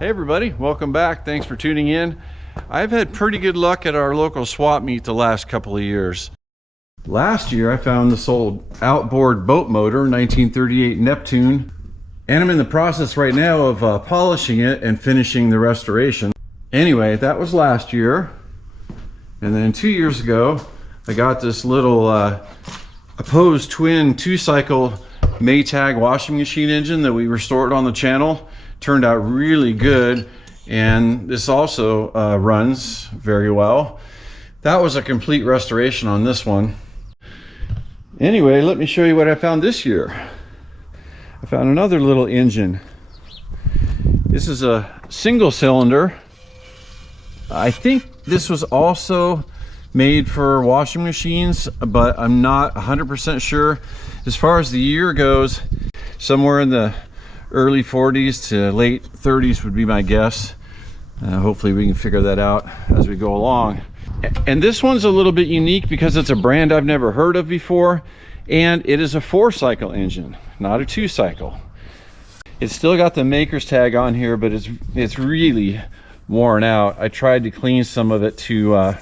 Hey everybody, welcome back. Thanks for tuning in. I've had pretty good luck at our local swap meet the last couple of years. Last year I found this old outboard boat motor, 1938 Neptune, and I'm in the process right now of polishing it and finishing the restoration. Anyway, that was last year. And then 2 years ago, I got this little opposed twin 2-cycle Maytag washing machine engine that we restored on the channel. Turned out really good, and this also runs very well. That was a complete restoration on this one. Anyway, let me show you what I found this year. I found another little engine. This is a single cylinder. I think this was also made for washing machines, but I'm not 100% sure. As far as the year goes, somewhere in the early 40s to late 30s would be my guess. Hopefully we can figure that out as we go along. And this one's a little bit unique because it's a brand I've never heard of before, and it is a 4-cycle engine, not a 2-cycle. It's still got the maker's tag on here, but it's really worn out. I tried to clean some of it to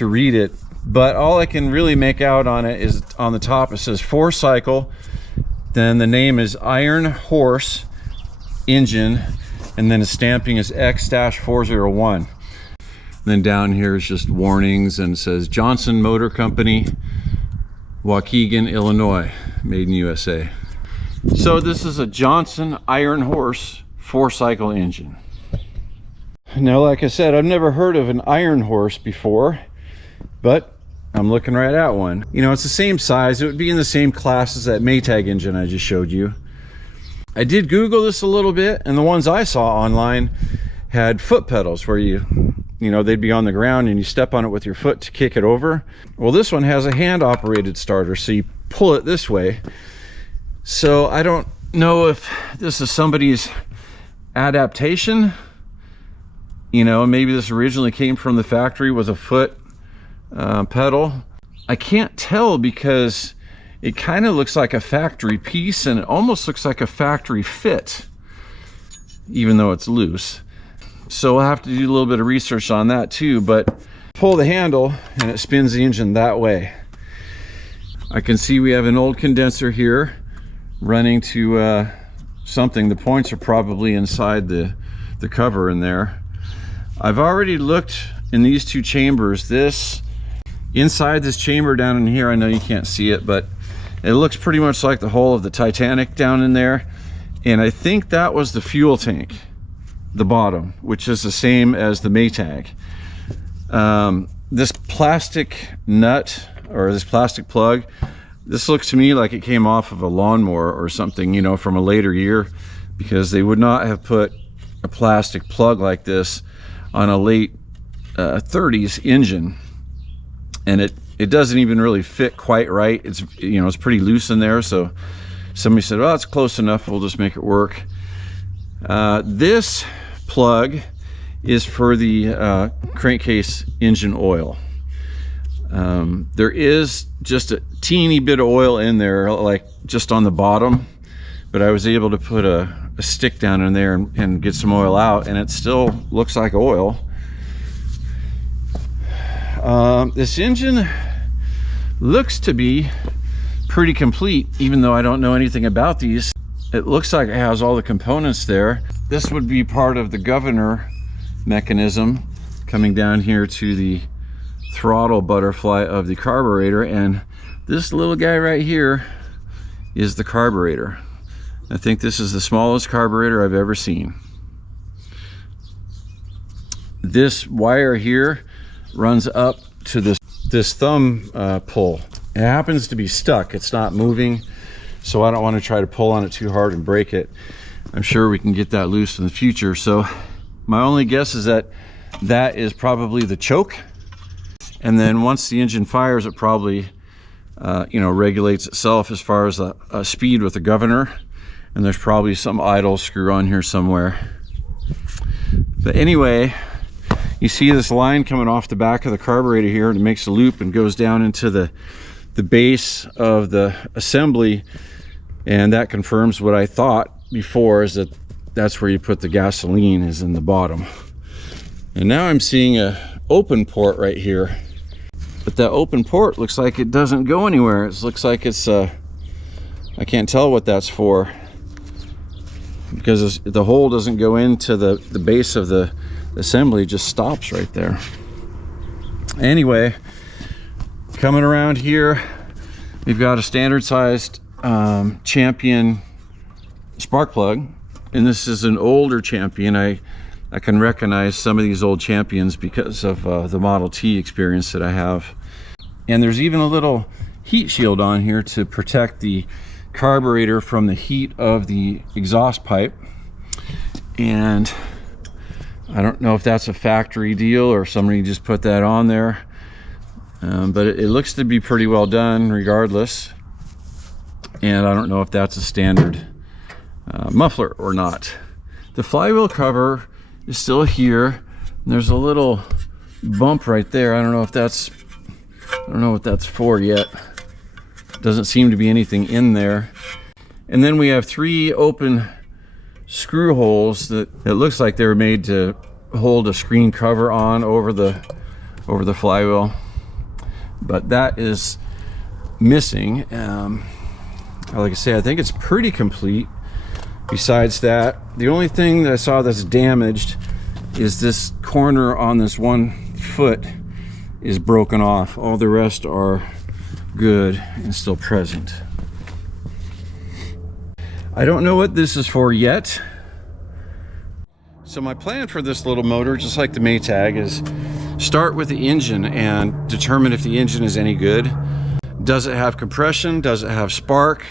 read it, but all I can really make out on it is on the top it says 4-cycle. Then the name is Iron Horse Engine, and then the stamping is X-401. Then down here is just warnings, and it says Johnson Motor Company, Waukegan, Illinois, made in USA. So this is a Johnson Iron Horse 4-cycle engine. Now, like I said, I've never heard of an Iron Horse before, but I'm looking right at one. You know, it's the same size. It would be in the same class as that Maytag engine I just showed you. I did Google this a little bit, and the ones I saw online had foot pedals where you know, they'd be on the ground and you step on it with your foot to kick it over. Well, this one has a hand operated starter, so you pull it this way. So I don't know if this is somebody's adaptation. You know, maybe this originally came from the factory with a foot pedal. I can't tell because it kind of looks like a factory piece, and it almost looks like a factory fit, even though it's loose. So we'll have to do a little bit of research on that too. But pull the handle and it spins the engine that way. I can see we have an old condenser here running to something. The points are probably inside the cover in there. I've already looked in these two chambers. Inside this chamber down in here, I know you can't see it, but it looks pretty much like the hull of the Titanic down in there. And I think that was the fuel tank, the bottom, which is the same as the Maytag. This plastic nut, or this plastic plug, this looks to me like it came off of a lawnmower or something, you know, from a later year, because they would not have put a plastic plug like this on a late 30s engine. And it doesn't even really fit quite right. It's, you know, it's pretty loose in there. So somebody said, well, it's close enough, we'll just make it work. This plug is for the crankcase engine oil. There is just a teeny bit of oil in there, like just on the bottom, but I was able to put a stick down in there and get some oil out, and it still looks like oil. This engine looks to be pretty complete, even though I don't know anything about these. It looks like it has all the components there. This would be part of the governor mechanism coming down here to the throttle butterfly of the carburetor, and this little guy right here is the carburetor. I think this is the smallest carburetor I've ever seen. This wire here runs up to this thumb pull. It happens to be stuck, it's not moving, so I don't want to try to pull on it too hard and break it. I'm sure we can get that loose in the future. So my only guess is that that is probably the choke, and then once the engine fires, it probably you know, regulates itself as far as the speed with the governor, and there's probably some idle screw on here somewhere. But anyway, you see this line coming off the back of the carburetor here, and it makes a loop and goes down into the base of the assembly, and that confirms what I thought before, is that that's where you put the gasoline, is in the bottom. And now I'm seeing a open port right here, but that open port looks like it doesn't go anywhere. It looks like it's I can't tell what that's for, because the hole doesn't go into the base of the assembly, just stops right there. Anyway, coming around here, we've got a standard sized Champion spark plug, and this is an older Champion. I can recognize some of these old Champions because of the Model T experience that I have. And there's even a little heat shield on here to protect the carburetor from the heat of the exhaust pipe. And I don't know if that's a factory deal or somebody just put that on there, but it looks to be pretty well done regardless. And I don't know if that's a standard muffler or not. The flywheel cover is still here. There's a little bump right there. I don't know what that's for yet. Doesn't seem to be anything in there. And then we have 3 open screw holes that it looks like they were made to hold a screen cover on over the flywheel, but that is missing. Like I say, I think it's pretty complete. Besides that, the only thing that I saw that's damaged is this corner on this one foot is broken off. All the rest are good and still present. I don't know what this is for yet. So my plan for this little motor, just like the Maytag, is start with the engine and determine if the engine is any good. Does it have compression? Does it have spark?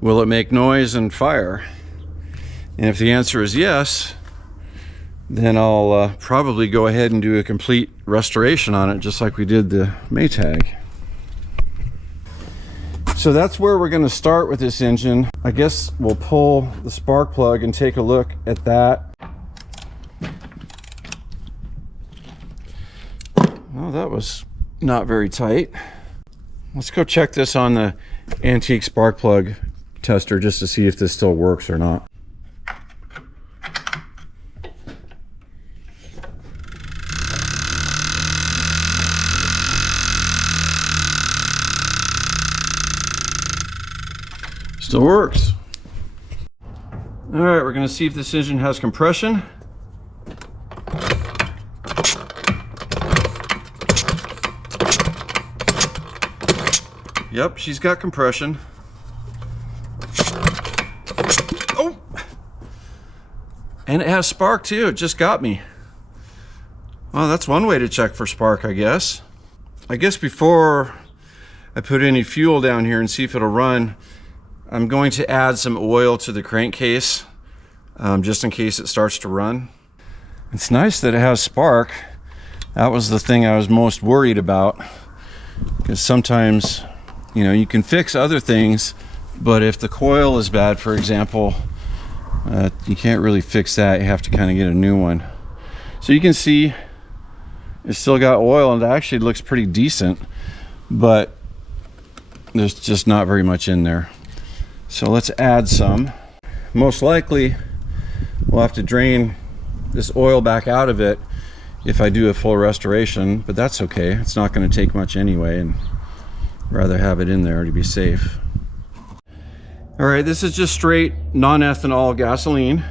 Will it make noise and fire? And if the answer is yes, then I'll probably go ahead and do a complete restoration on it, just like we did the Maytag. So that's where we're going to start with this engine. I guess we'll pull the spark plug and take a look at that. Well, that was not very tight. Let's go check this on the antique spark plug tester just to see if this still works or not. Still works. All right, we're going to see if this engine has compression. Yep, she's got compression. Oh! And it has spark too. It just got me. Well, that's one way to check for spark, I guess. I guess before I put any fuel down here and see if it'll run, I'm going to add some oil to the crankcase, just in case it starts to run. It's nice that it has spark. That was the thing I was most worried about, because sometimes, you know, you can fix other things, but if the coil is bad, for example, you can't really fix that. You have to kind of get a new one. So you can see it's still got oil, and it actually looks pretty decent, but there's just not very much in there. So let's add some. Most likely we'll have to drain this oil back out of it if I do a full restoration, but that's okay. It's not going to take much anyway, and rather have it in there to be safe. All right, this is just straight non-ethanol gasoline.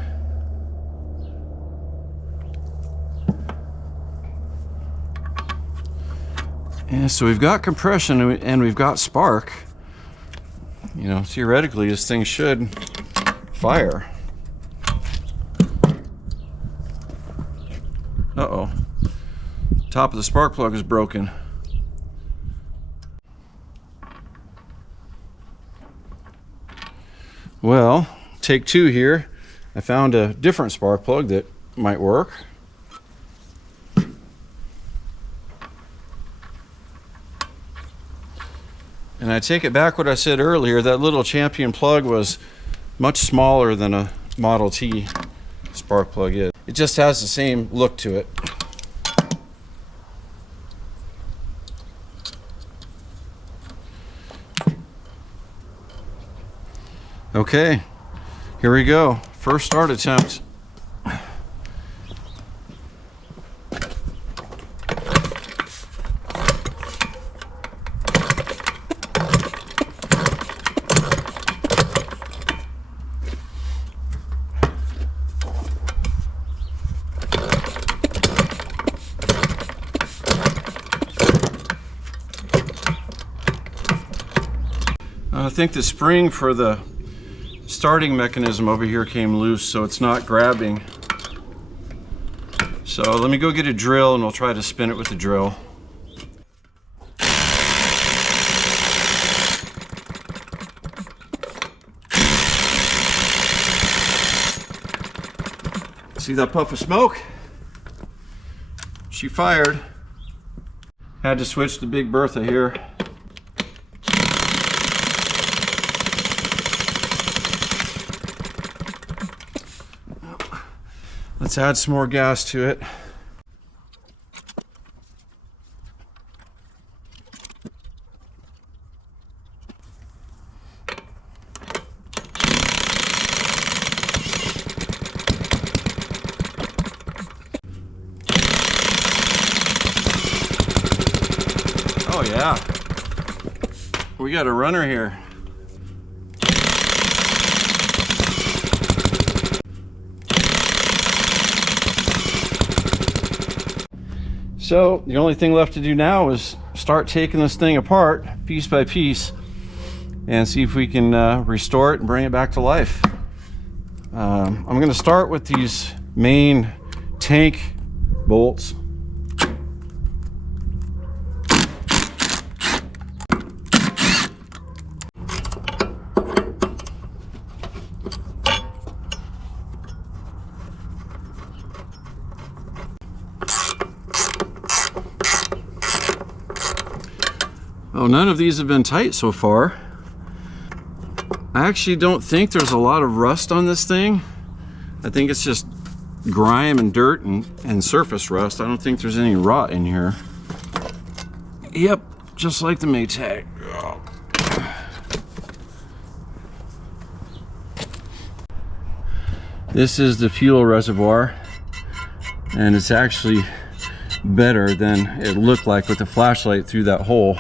And so we've got compression and we've got spark. You know, theoretically this thing should fire. Uh-oh. Top of the spark plug is broken. Well, take 2 here. I found a different spark plug that might work. And I take it back what I said earlier, that little Champion plug was much smaller than a Model T spark plug is. It just has the same look to it. Okay, Here we go, first start attempt. I think the spring for the starting mechanism over here came loose, so it's not grabbing. So let me go get a drill and we'll try to spin it with the drill. See that puff of smoke? She fired. Had to switch to Big Bertha here. Let's add some more gas to it. Oh yeah, we got a runner here. So the only thing left to do now is start taking this thing apart piece by piece and see if we can restore it and bring it back to life. I'm going to start with these main tank bolts. Oh, none of these have been tight so far. I actually don't think there's a lot of rust on this thing. I think it's just grime and dirt and surface rust. I don't think there's any rot in here. Yep, just like the Maytag. This is the fuel reservoir, and it's actually better than it looked like with the flashlight through that hole.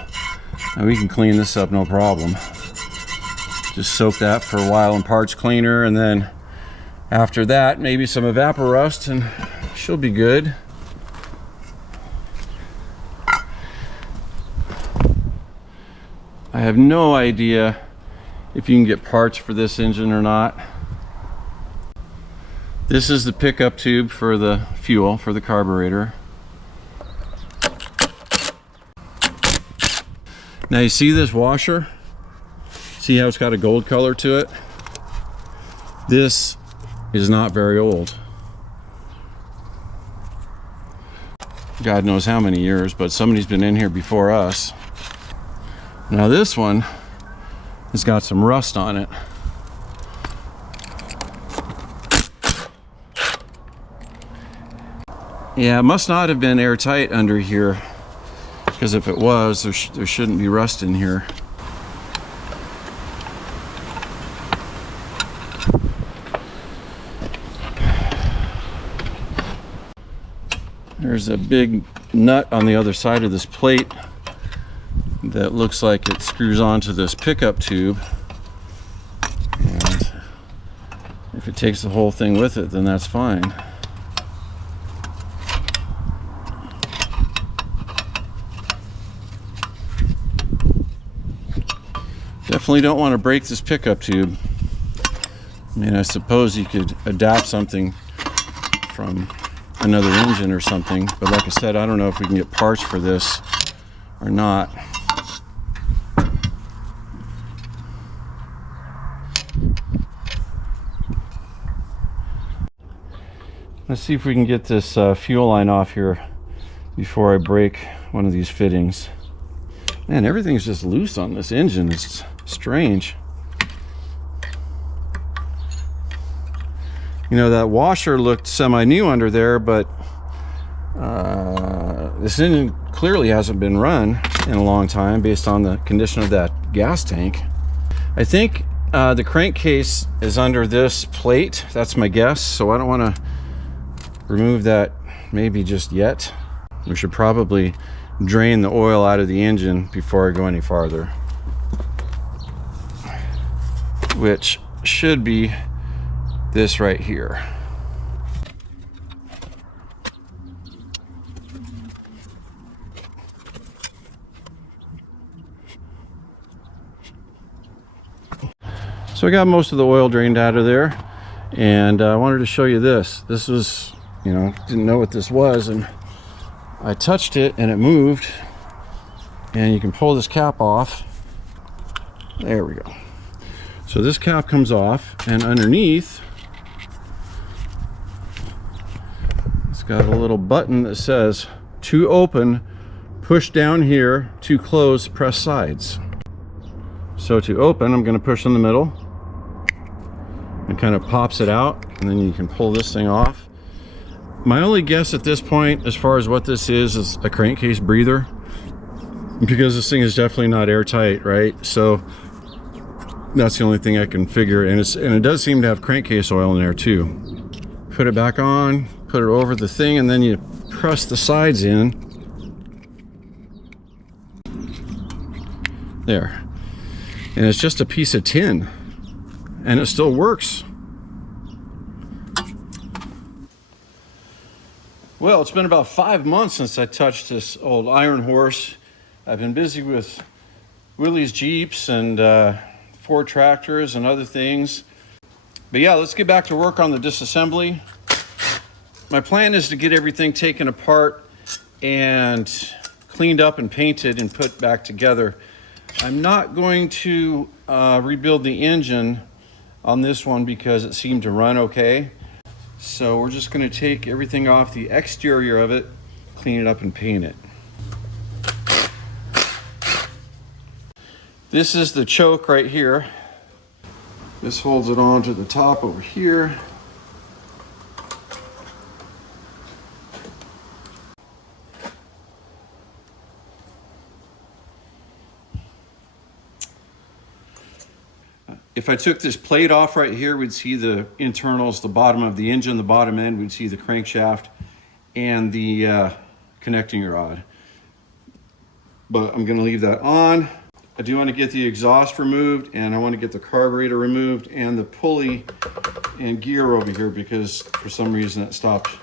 And we can clean this up no problem. Just soak that for a while in parts cleaner, and then after that maybe some evaporust and she'll be good. I have no idea if you can get parts for this engine or not. This is the pickup tube for the fuel for the carburetor. Now you see this washer? See how it's got a gold color to it? This is not very old. God knows how many years, but somebody's been in here before us. Now this one has got some rust on it. Yeah, it must not have been airtight under here, because if it was, there shouldn't be rust in here. There's a big nut on the other side of this plate that looks like it screws onto this pickup tube. And if it takes the whole thing with it, then that's fine. Definitely don't want to break this pickup tube. I mean, I suppose you could adapt something from another engine or something, but like I said, I don't know if we can get parts for this or not. Let's see if we can get this fuel line off here before I break one of these fittings. Man, everything's just loose on this engine. It's strange. You know, that washer looked semi-new under there, but this engine clearly hasn't been run in a long time based on the condition of that gas tank. I think The crankcase is under this plate. That's my guess. So I don't want to remove that maybe just yet. We should probably drain the oil out of the engine before I go any farther, which should be this right here. So I got most of the oil drained out of there, and I wanted to show you this. This was, you know, didn't know what this was, and I touched it and it moved, and you can pull this cap off. There we go. So this cap comes off, and underneath it's got a little button that says to open, push down here, to close, press sides. So to open, I'm going to push in the middle, and kind of pops it out, and then you can pull this thing off. My only guess at this point as far as what this is a crankcase breather, because this thing is definitely not airtight, right? So that's the only thing I can figure, and it does seem to have crankcase oil in there too. Put it back on, put it over the thing, and then you press the sides in. There. And it's just a piece of tin, and it still works. Well, it's been about 5 months since I touched this old iron horse. I've been busy with Willie's Jeeps and Ford tractors and other things. But yeah, let's get back to work on the disassembly. My plan is to get everything taken apart and cleaned up and painted and put back together. I'm not going to rebuild the engine on this one because it seemed to run okay. So we're just going to take everything off the exterior of it, clean it up, and paint it. This is the choke right here. This holds it on to the top over here. If I took this plate off right here, we'd see the internals, the bottom of the engine, the bottom end, we'd see the crankshaft and the connecting rod. But I'm gonna leave that on. I do want to get the exhaust removed, and I want to get the carburetor removed and the pulley and gear over here because for some reason it stopped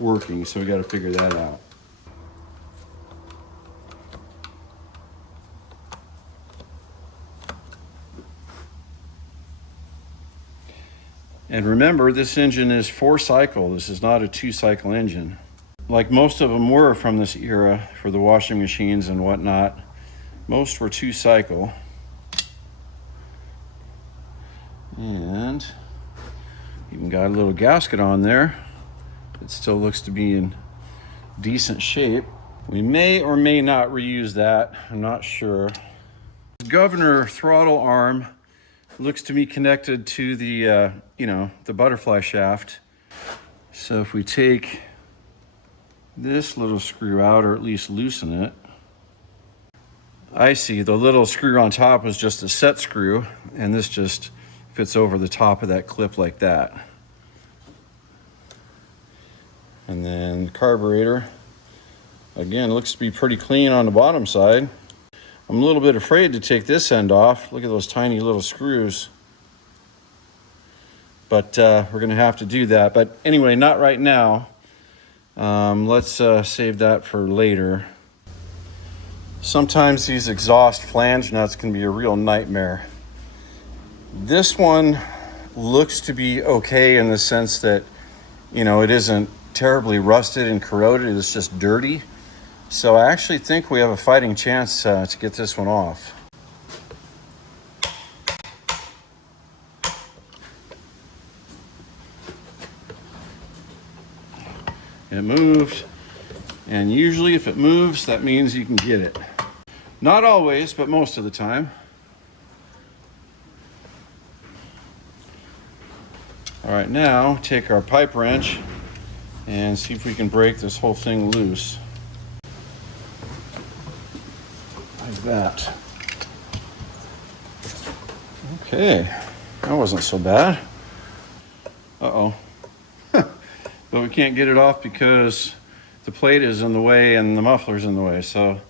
working. So we got to figure that out. And remember, this engine is 4-cycle. This is not a 2-cycle engine. Like most of them were from this era for the washing machines and whatnot. Most were 2-cycle. And even got a little gasket on there. It still looks to be in decent shape. We may or may not reuse that. I'm not sure. Governor throttle arm looks to be connected to the, the butterfly shaft. So if we take this little screw out, or at least loosen it, I see the little screw on top was just a set screw, and this just fits over the top of that clip like that. And then the carburetor, again, looks to be pretty clean on the bottom side. I'm a little bit afraid to take this end off. Look at those tiny little screws. But we're gonna have to do that. But anyway, not right now. Let's save that for later. Sometimes these exhaust flange nuts can be a real nightmare. This one looks to be okay in the sense that, it isn't terribly rusted and corroded, it's just dirty. So I actually think we have a fighting chance to get this one off. It moved, and usually if it moves, that means you can get it. Not always, but most of the time. All right, now take our pipe wrench and see if we can break this whole thing loose. Like that. Okay, that wasn't so bad. Uh-oh. But we can't get it off because the plate is in the way and the muffler's in the way. So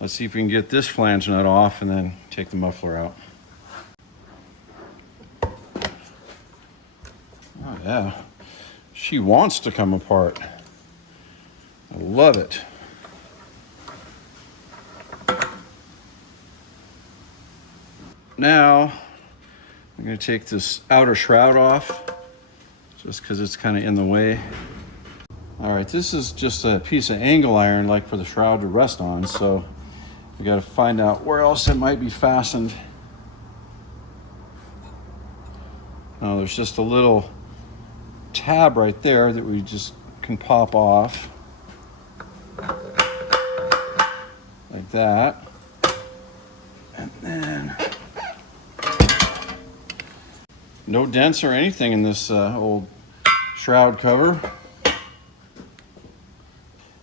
let's see if we can get this flange nut off and then take the muffler out. Oh yeah, she wants to come apart. I love it. Now, I'm going to take this outer shroud off just because it's kind of in the way. All right, this is just a piece of angle iron like for the shroud to rest on, so we got to find out where else it might be fastened. Oh, there's just a little tab right there that we just can pop off like that. And then no dents or anything in this old shroud cover.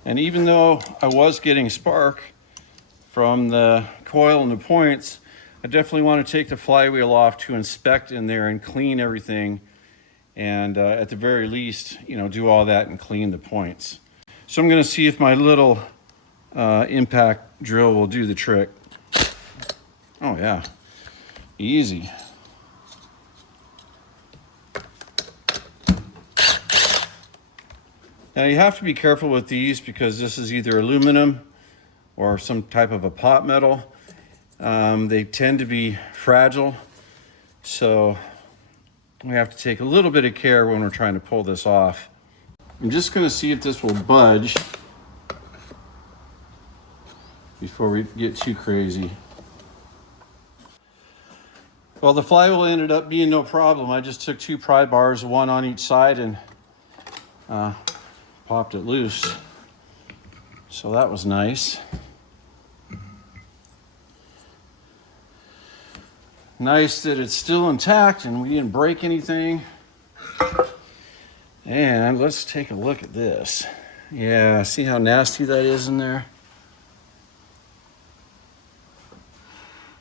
And even though I was getting spark from the coil and the points, I definitely want to take the flywheel off to inspect in there and clean everything. And at the very least, you know, do all that and clean the points. So I'm going to see if my little impact drill will do the trick. Oh yeah, easy. Now you have to be careful with these because this is either aluminum or some type of a pot metal. They tend to be fragile, so we have to take a little bit of care when we're trying to pull this off. I'm just going to see if this will budge before we get too crazy. Well, the flywheel ended up being no problem. I just took 2 pry bars, 1 on each side, and popped it loose. So that was nice. Nice that it's still intact and we didn't break anything. And let's take a look at this. Yeah, see how nasty that is in there?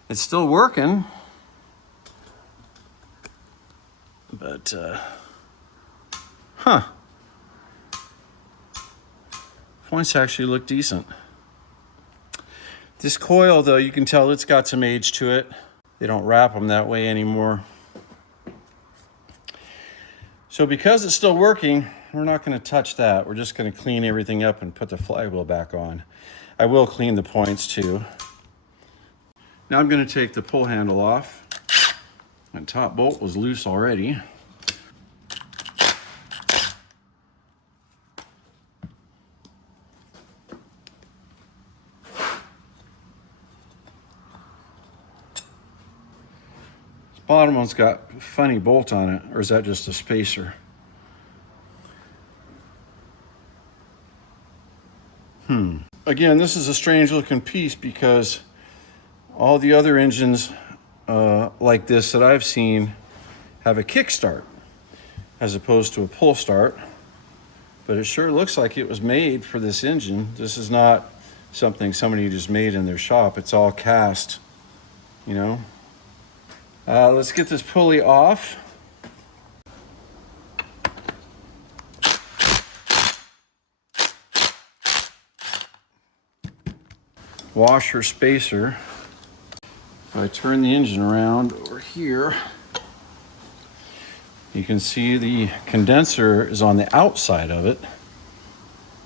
It's still working. But, points actually look decent. This coil, though, you can tell it's got some age to it. They don't wrap them that way anymore. So because it's still working, we're not going to touch that. We're just going to clean everything up and put the flywheel back on. I will clean the points too. Now I'm going to take the pull handle off. That top bolt was loose already. Bottom one's got a funny bolt on it, or is that just a spacer? Again, this is a strange looking piece because all the other engines like this that I've seen have a kickstart as opposed to a pull start. But it sure looks like it was made for this engine. This is not something somebody just made in their shop. It's all cast, you know. Let's get this pulley off. Washer spacer. If I turn the engine around over here, you can see the condenser is on the outside of it.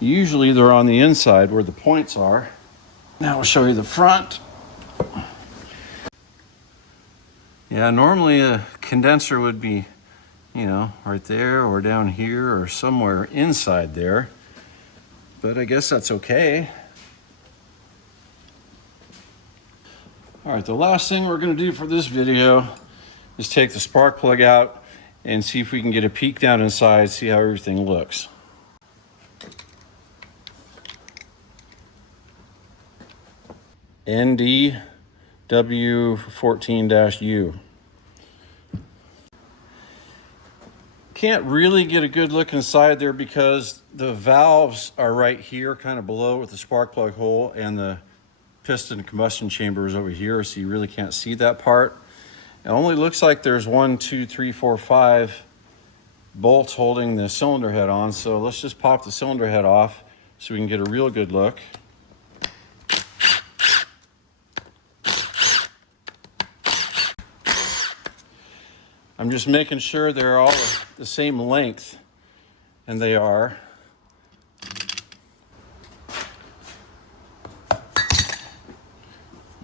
Usually they're on the inside where the points are. Now I'll show you the front. Yeah, normally a condenser would be, you know, right there or down here or somewhere inside there. But I guess that's okay. All right, the last thing we're going to do for this video is take the spark plug out and see if we can get a peek down inside, see how everything looks. NDW14-U. Can't really get a good look inside there because the valves are right here, kind of below with the spark plug hole, and the piston combustion chamber is over here, so you really can't see that part. It only looks like there's 1, 2, 3, 4, 5 bolts holding the cylinder head on. So let's just pop the cylinder head off so we can get a real good look. I'm just making sure they're all the same length, and they are.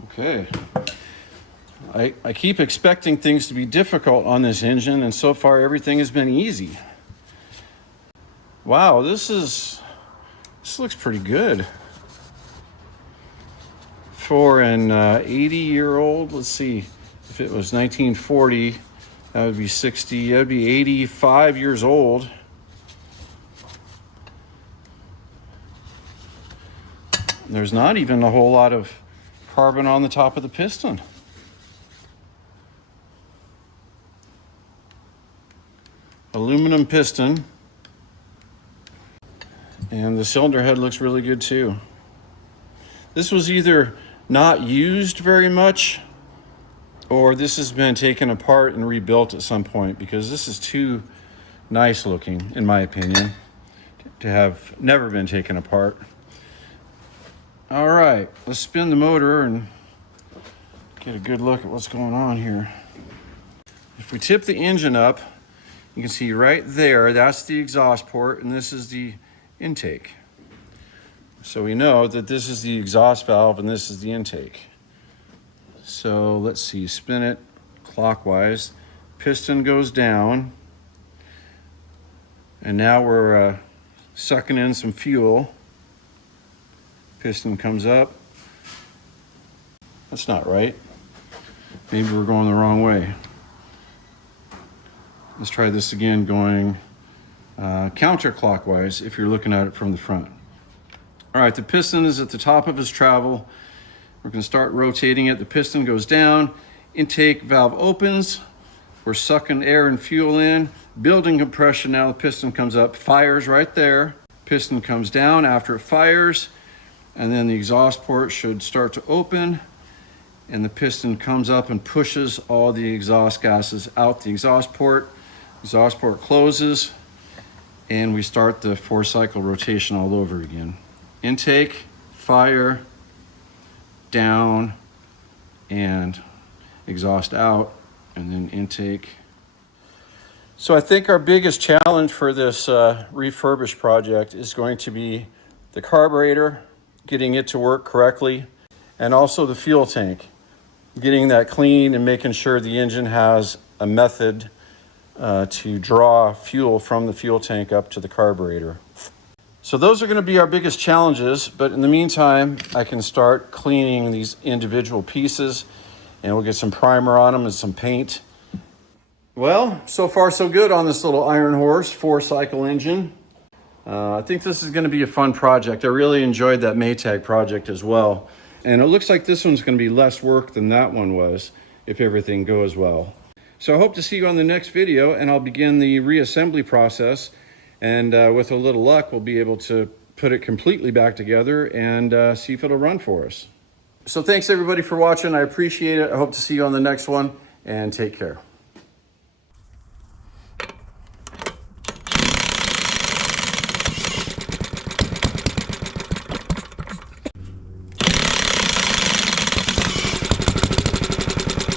Okay. I keep expecting things to be difficult on this engine, and so far everything has been easy. Wow, this looks pretty good. For an 80-year-old, let's see, if it was 1940, that would be 60, that would be 85 years old. There's not even a whole lot of carbon on the top of the piston. Aluminum piston. And the cylinder head looks really good too. This was either not used very much, or this has been taken apart and rebuilt at some point, because this is too nice looking, in my opinion, to have never been taken apart. All right, let's spin the motor and get a good look at what's going on here. If we tip the engine up, you can see right there, that's the exhaust port, and this is the intake. So we know that this is the exhaust valve and this is the intake. So let's see, spin it clockwise. Piston goes down, and now we're sucking in some fuel. Piston comes up. That's not right. Maybe we're going the wrong way. Let's try this again, going counterclockwise if you're looking at it from the front. All right, the piston is at the top of its travel. We're going to start rotating it. The piston goes down, intake valve opens. We're sucking air and fuel in, building compression. Now the piston comes up, fires right there. Piston comes down after it fires, and then the exhaust port should start to open, and the piston comes up and pushes all the exhaust gases out the exhaust port. Exhaust port closes, and we start the 4-cycle rotation all over again. Intake, fire, down, and exhaust out, and then intake. So I think our biggest challenge for this refurbished project is going to be the carburetor, getting it to work correctly, and also the fuel tank, getting that clean and making sure the engine has a method to draw fuel from the fuel tank up to the carburetor. So those are going to be our biggest challenges, but in the meantime, I can start cleaning these individual pieces, and we'll get some primer on them and some paint. Well, so far so good on this little Iron Horse 4-cycle engine. I think this is going to be a fun project. I really enjoyed that Maytag project as well. And it looks like this one's going to be less work than that one was, if everything goes well. So I hope to see you on the next video, and I'll begin the reassembly process. And with a little luck, we'll be able to put it completely back together and see if it'll run for us. So thanks everybody for watching. I appreciate it. I hope to see you on the next one, and take care.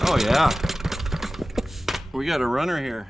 Oh yeah, we got a runner here.